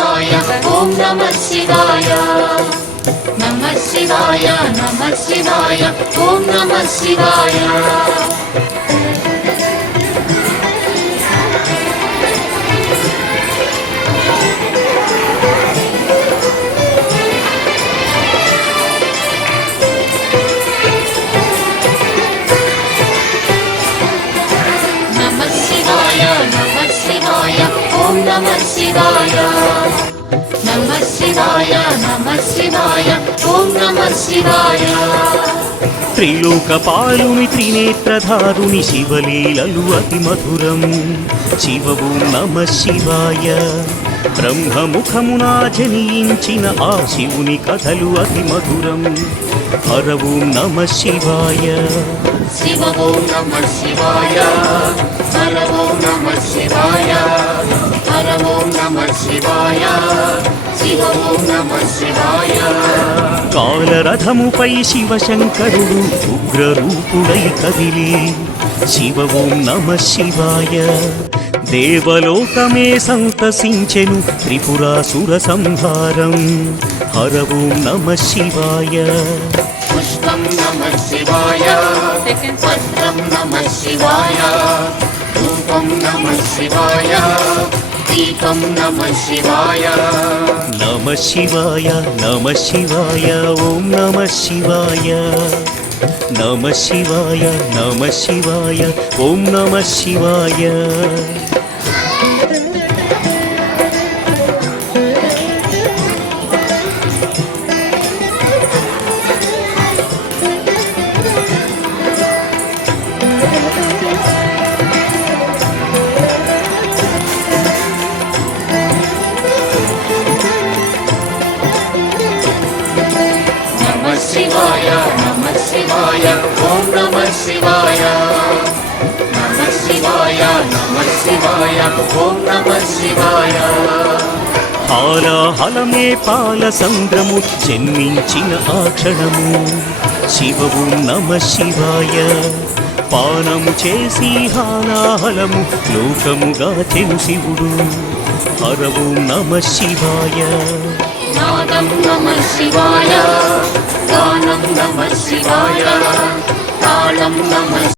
శివాయ ఓం నమః శివాయ నమః శివాయ నమః శివాయ ఓం నమః శివాయ नमः शिवाय नमः शिवाय नमः शिवाय ओम नमः शिवाय త్రిలోకపాలుని త్రినేత్రధారుని శివలీలలు అతి మధురం శివ ఓం నమః శివాయ బ్రహ్మముఖమున జనించిన ఆ శివుని కథలు అతి మధురం హర ఓం నమః శివాయ शिव ओम नमः शिवाय हर ओम नमः शिवाय हर ओम नमः शिवाय शिव ओम नमः शिवाय కాలరథముపై శివశంకరుడు ఉగ్రరూపుడై కదిలి శివ ఓం నమః శివాయ దేవలోకమే సంతసించెను త్రిపురాసుర సంహారం హర ఓం నమః శివాయ पुष्पं नमः शिवाय पत्रं नमः शिवाय धूपं नमः शिवाय दीपं नमः शिवाय नमः शिवाय नमः शिवाय ओम नमः शिवाय नमः शिवाय नमः शिवाय ओम नमः शिवाय शिवाय नमः शिवाय ओम नमः शिवाय नमः शिवाय नमः शिवाय ओम नमः शिवाय హాలాహలమే పాల సంద్రము జన్మించిన ఆ క్షణము శివ ఓం నమః శివాయ పానము చేసి హాలాహలము లోకముగా చెను శివుడు హర ఓం నమః శివాయ नादं नमः शिवाय गानं नमः शिवाय तालं नमः